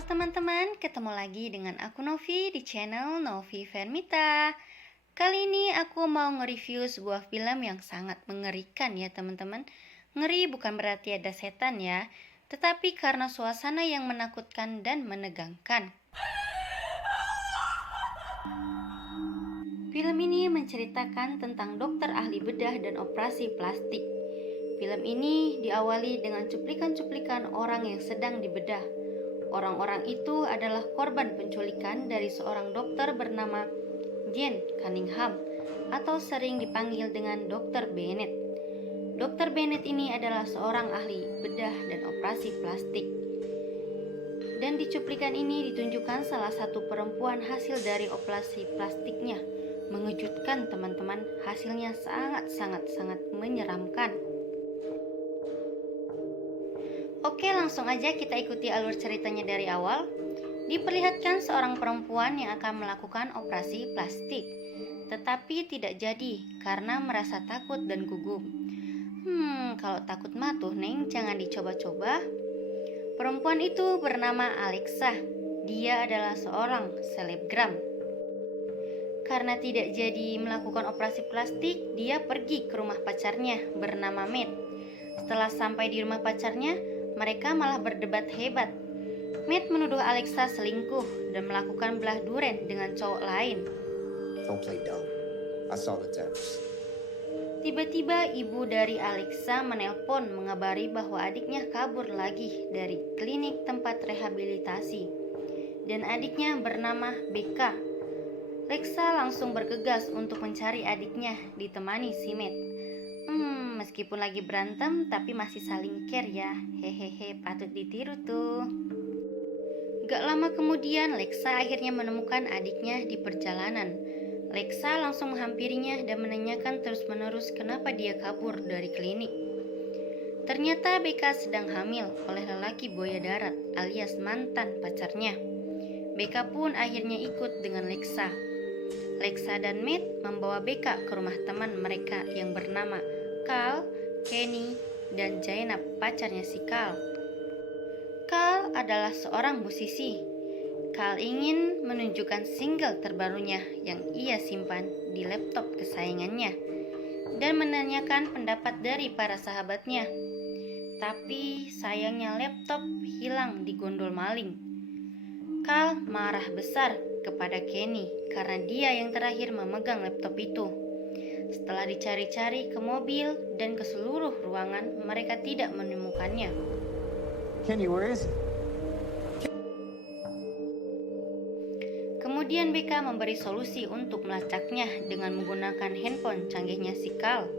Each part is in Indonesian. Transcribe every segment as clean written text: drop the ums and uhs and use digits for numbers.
Halo teman-teman, ketemu lagi dengan aku Novi di channel Novi Vermita. Kali ini aku mau nge-review sebuah film yang sangat mengerikan ya teman-teman. Ngeri bukan berarti ada setan ya, tetapi karena suasana yang menakutkan dan menegangkan. Film ini menceritakan tentang dokter ahli bedah dan operasi plastik. Film ini diawali dengan cuplikan-cuplikan orang yang sedang dibedah. Orang-orang itu adalah korban penculikan dari seorang dokter bernama Jane Cunningham atau sering dipanggil dengan Dr. Bennett. Dr. Bennett ini adalah seorang ahli bedah dan operasi plastik. Dan di cuplikan ini ditunjukkan salah satu perempuan hasil dari operasi plastiknya. Mengejutkan teman-teman, hasilnya sangat menyeramkan. Oke, langsung aja kita ikuti alur ceritanya dari awal. Diperlihatkan seorang perempuan yang akan melakukan operasi plastik, tetapi tidak jadi karena merasa takut dan gugup. Kalau takut matuh neng, jangan dicoba-coba. Perempuan itu bernama Alexa. Dia adalah seorang selebgram. Karena tidak jadi melakukan operasi plastik, dia pergi ke rumah pacarnya bernama Matt. Setelah sampai di rumah pacarnya, mereka malah berdebat hebat. Matt menuduh Alexa selingkuh dan melakukan belah duren dengan cowok lain. Don't play dumb. I saw the text. Tiba-tiba ibu dari Alexa menelpon mengabari bahwa adiknya kabur lagi dari klinik tempat rehabilitasi. Dan adiknya bernama Becca. Alexa langsung bergegas untuk mencari adiknya ditemani si Matt. Meskipun lagi berantem tapi masih saling care ya. Hehehe, patut ditiru tuh. Gak lama kemudian Lexa akhirnya menemukan adiknya di perjalanan. Lexa langsung menghampirinya dan menanyakan terus-menerus kenapa dia kabur dari klinik. Ternyata Becca sedang hamil oleh lelaki buaya darat alias mantan pacarnya. Becca pun akhirnya ikut dengan Lexa. Lexa dan Matt membawa Becca ke rumah teman mereka yang bernama Carl, Kenny, dan Zainab, pacarnya si Carl. Carl adalah seorang musisi. Carl ingin menunjukkan single terbarunya yang ia simpan di laptop kesayangannya dan menanyakan pendapat dari para sahabatnya. Tapi sayangnya laptop hilang di gondol maling. Carl marah besar kepada Kenny karena dia yang terakhir memegang laptop itu. Setelah dicari-cari ke mobil dan ke seluruh ruangan, mereka tidak menemukannya. Kenny, where is it? Kemudian Becca memberi solusi untuk melacaknya dengan menggunakan handphone canggihnya si Carl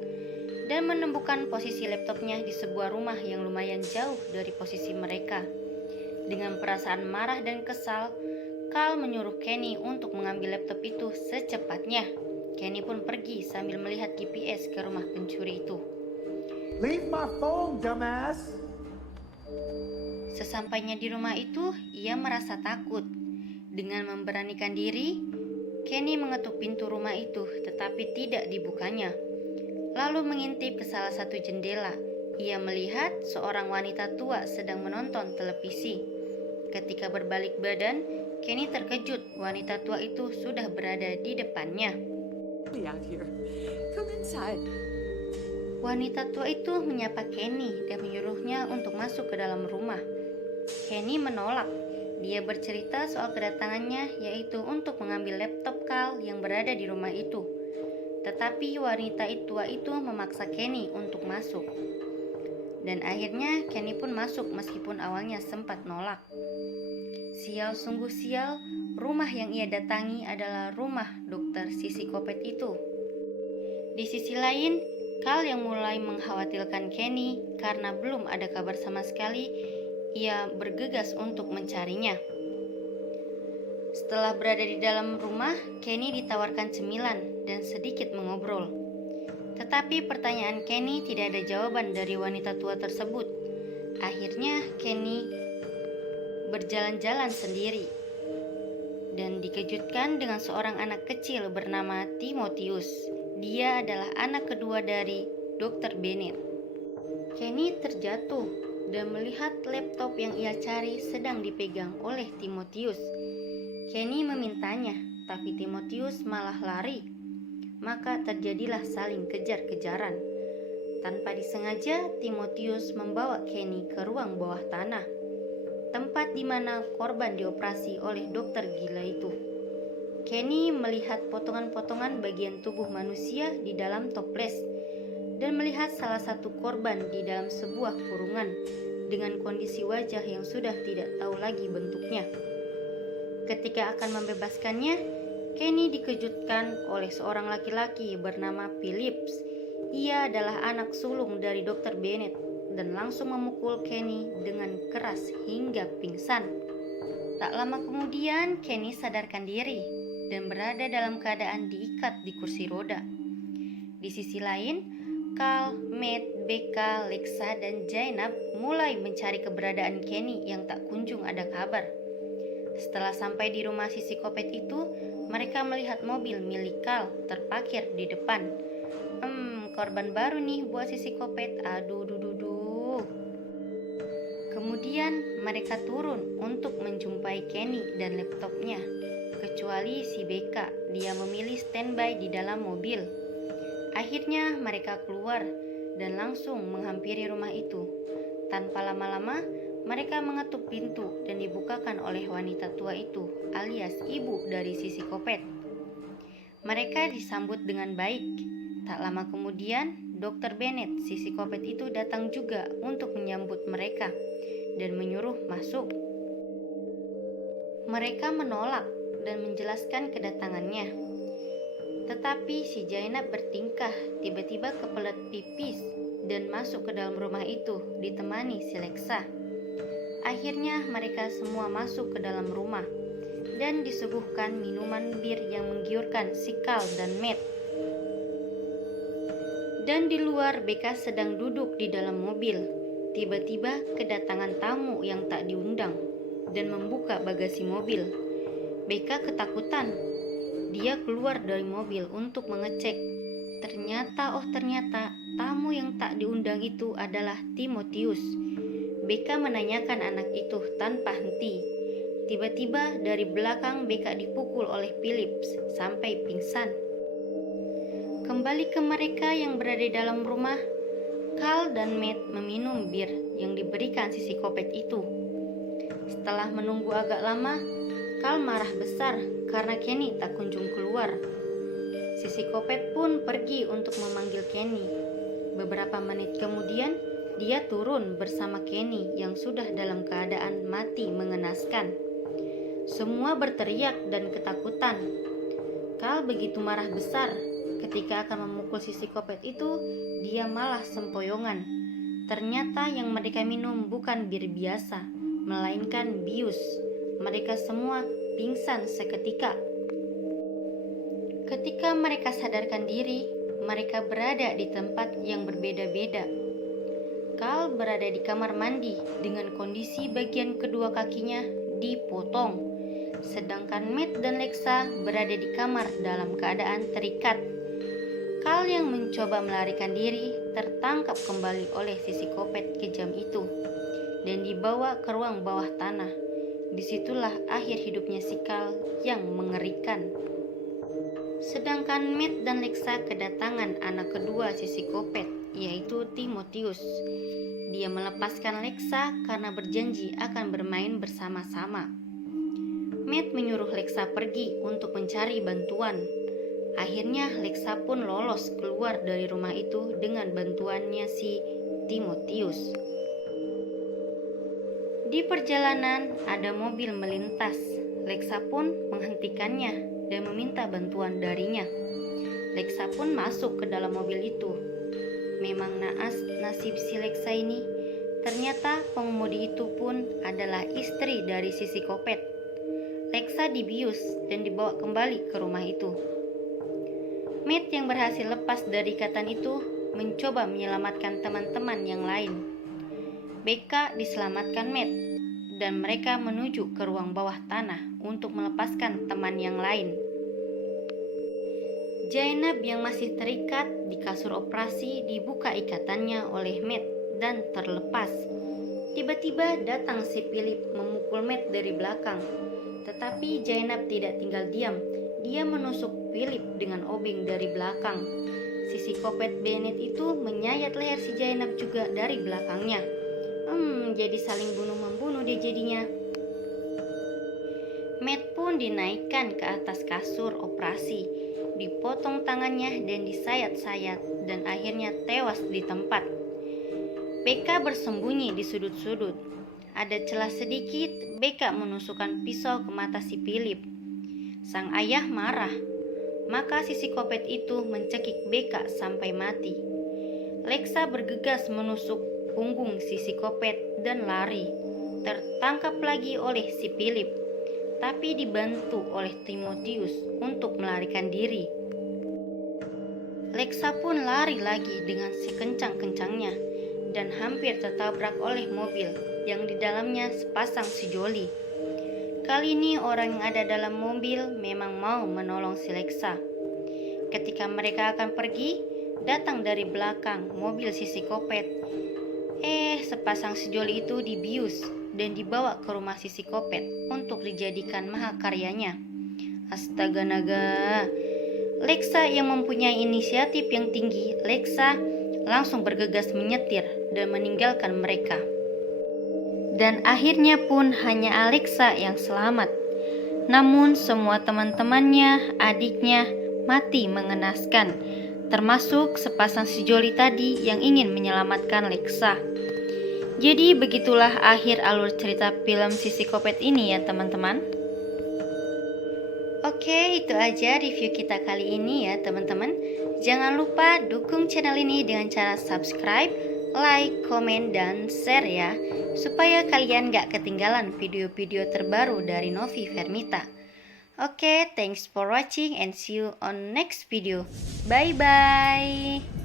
dan menemukan posisi laptopnya di sebuah rumah yang lumayan jauh dari posisi mereka. Dengan perasaan marah dan kesal, Carl menyuruh Kenny untuk mengambil laptop itu secepatnya. Kenny pun pergi sambil melihat GPS ke rumah pencuri itu. Leave my phone, dumbass! Sesampainya di rumah itu, ia merasa takut. Dengan memberanikan diri, Kenny mengetuk pintu rumah itu, tetapi tidak dibukanya. Lalu mengintip ke salah satu jendela. Ia melihat seorang wanita tua sedang menonton televisi. Ketika berbalik badan, Kenny terkejut wanita tua itu sudah berada di depannya. Out here. Come inside. Wanita tua itu menyapa Kenny dan menyuruhnya untuk masuk ke dalam rumah. Kenny menolak. Dia bercerita soal kedatangannya yaitu untuk mengambil laptop Carl yang berada di rumah itu. Tetapi wanita tua itu memaksa Kenny untuk masuk. Dan akhirnya Kenny pun masuk meskipun awalnya sempat nolak. Sial sungguh sial, rumah yang ia datangi adalah rumah dokter si psikopat itu. Di sisi lain, Carl yang mulai mengkhawatirkan Kenny karena belum ada kabar sama sekali, ia bergegas untuk mencarinya. Setelah berada di dalam rumah, Kenny ditawarkan cemilan dan sedikit mengobrol. Tetapi pertanyaan Kenny tidak ada jawaban dari wanita tua tersebut. Akhirnya Kenny berjalan-jalan sendiri dan dikejutkan dengan seorang anak kecil bernama Timotius. Dia adalah anak kedua dari Dr. Bennett. Kenny terjatuh dan melihat laptop yang ia cari sedang dipegang oleh Timotius. Kenny memintanya, tapi Timotius malah lari. Maka terjadilah saling kejar-kejaran. Tanpa disengaja, Timotius membawa Kenny ke ruang bawah tanah, tempat di mana korban dioperasi oleh dokter gila itu. Kenny melihat potongan-potongan bagian tubuh manusia di dalam toples dan melihat salah satu korban di dalam sebuah kurungan dengan kondisi wajah yang sudah tidak tahu lagi bentuknya. Ketika akan membebaskannya, Kenny dikejutkan oleh seorang laki-laki bernama Phillips. Ia adalah anak sulung dari Dr. Bennett dan langsung memukul Kenny dengan keras hingga pingsan. Tak lama kemudian, Kenny sadarkan diri dan berada dalam keadaan diikat di kursi roda. Di sisi lain, Carl, Matt, Becca, Lexa, dan Zainab mulai mencari keberadaan Kenny yang tak kunjung ada kabar. Setelah sampai di rumah si psikopat itu, mereka melihat mobil milik Carl terparkir di depan. Korban baru nih buat si psikopat. Aduh. Kemudian mereka turun untuk menjumpai Kenny dan laptopnya. Kecuali si Becca, dia memilih standby di dalam mobil. Akhirnya mereka keluar dan langsung menghampiri rumah itu. Tanpa lama-lama, mereka mengetuk pintu dan dibukakan oleh wanita tua itu, alias ibu dari si psikopat. Mereka disambut dengan baik. Tak lama kemudian, Dr. Bennett, si psikopat itu datang juga untuk menyambut mereka dan menyuruh masuk. Mereka menolak dan menjelaskan kedatangannya. Tetapi si Zainab bertingkah tiba-tiba kebelet pipis dan masuk ke dalam rumah itu ditemani si Lexa. Akhirnya mereka semua masuk ke dalam rumah dan disuguhkan minuman bir yang menggiurkan si Carl dan Matt. Dan di luar Becca sedang duduk di dalam mobil. Tiba-tiba kedatangan tamu yang tak diundang dan membuka bagasi mobil. Becca ketakutan. Dia keluar dari mobil untuk mengecek. Ternyata tamu yang tak diundang itu adalah Timotius. Becca menanyakan anak itu tanpa henti. Tiba-tiba dari belakang Becca dipukul oleh Phillips sampai pingsan. Kembali ke mereka yang berada di dalam rumah, Carl dan Matt meminum bir yang diberikan si psikopat itu. Setelah menunggu agak lama, Carl marah besar karena Kenny tak kunjung keluar. Si psikopat pun pergi untuk memanggil Kenny. Beberapa menit kemudian, dia turun bersama Kenny yang sudah dalam keadaan mati mengenaskan. Semua berteriak dan ketakutan. Carl begitu marah besar. Ketika akan memukul si psikopat itu, dia malah sempoyongan. Ternyata yang mereka minum bukan bir biasa, melainkan bius. Mereka semua pingsan seketika. Ketika mereka sadarkan diri, mereka berada di tempat yang berbeda-beda. Carl berada di kamar mandi dengan kondisi bagian kedua kakinya dipotong. Sedangkan Matt dan Lexa berada di kamar dalam keadaan terikat. Carl yang mencoba melarikan diri tertangkap kembali oleh si psikopat kejam itu dan dibawa ke ruang bawah tanah. Disitulah akhir hidupnya si Carl yang mengerikan. Sedangkan Matt dan Lexa kedatangan anak kedua si psikopat, yaitu Timotius. Dia melepaskan Lexa karena berjanji akan bermain bersama-sama. Matt menyuruh Lexa pergi untuk mencari bantuan. Akhirnya Lexa pun lolos keluar dari rumah itu dengan bantuannya si Timotius. Di perjalanan ada mobil melintas. Lexa pun menghentikannya dan meminta bantuan darinya. Lexa pun masuk ke dalam mobil itu. Memang naas nasib si Lexa ini. Ternyata pengemudi itu pun adalah istri dari si psikopat. Lexa dibius dan dibawa kembali ke rumah itu. Matt yang berhasil lepas dari ikatan itu mencoba menyelamatkan teman-teman yang lain. Becca diselamatkan Matt dan mereka menuju ke ruang bawah tanah untuk melepaskan teman yang lain. Zainab yang masih terikat di kasur operasi dibuka ikatannya oleh Matt dan terlepas. Tiba-tiba datang si Philip memukul Matt dari belakang. Tetapi Zainab tidak tinggal diam. Dia menusuk Philip dengan obeng dari belakang. Si psikopat Bennett itu menyayat leher si Zainab juga dari belakangnya. Jadi saling bunuh-membunuh dia jadinya. Matt pun dinaikkan ke atas kasur operasi, dipotong tangannya dan disayat-sayat, dan akhirnya tewas di tempat. Becca bersembunyi di sudut-sudut. Ada celah sedikit, Becca menusukkan pisau ke mata si Philip. Sang ayah marah, maka si psikopat itu mencekik Becca sampai mati. Lexa bergegas menusuk punggung si psikopat dan lari. Tertangkap lagi oleh si Philip, tapi dibantu oleh Timotius untuk melarikan diri. Lexa pun lari lagi dengan sekencang-kencangnya dan hampir tertabrak oleh mobil yang di dalamnya sepasang sejoli. Kali ini orang yang ada dalam mobil memang mau menolong si Lexa. Ketika mereka akan pergi, datang dari belakang mobil si psikopat. Sepasang sejoli itu dibius dan dibawa ke rumah si psikopat untuk dijadikan mahakaryanya. Astaga naga. Lexa yang mempunyai inisiatif yang tinggi, Lexa langsung bergegas menyetir dan meninggalkan mereka. Dan akhirnya pun hanya Alexa yang selamat. Namun semua teman-temannya, adiknya mati mengenaskan, termasuk sepasang sejoli tadi yang ingin menyelamatkan Lexa. Jadi begitulah akhir alur cerita film si psikopat ini ya teman-teman. Oke, itu aja review kita kali ini ya teman-teman. Jangan lupa dukung channel ini dengan cara subscribe, like, komen, dan share ya, supaya kalian gak ketinggalan video-video terbaru dari Novi Vermita. Oke, thanks for watching and see you on next video. Bye-bye.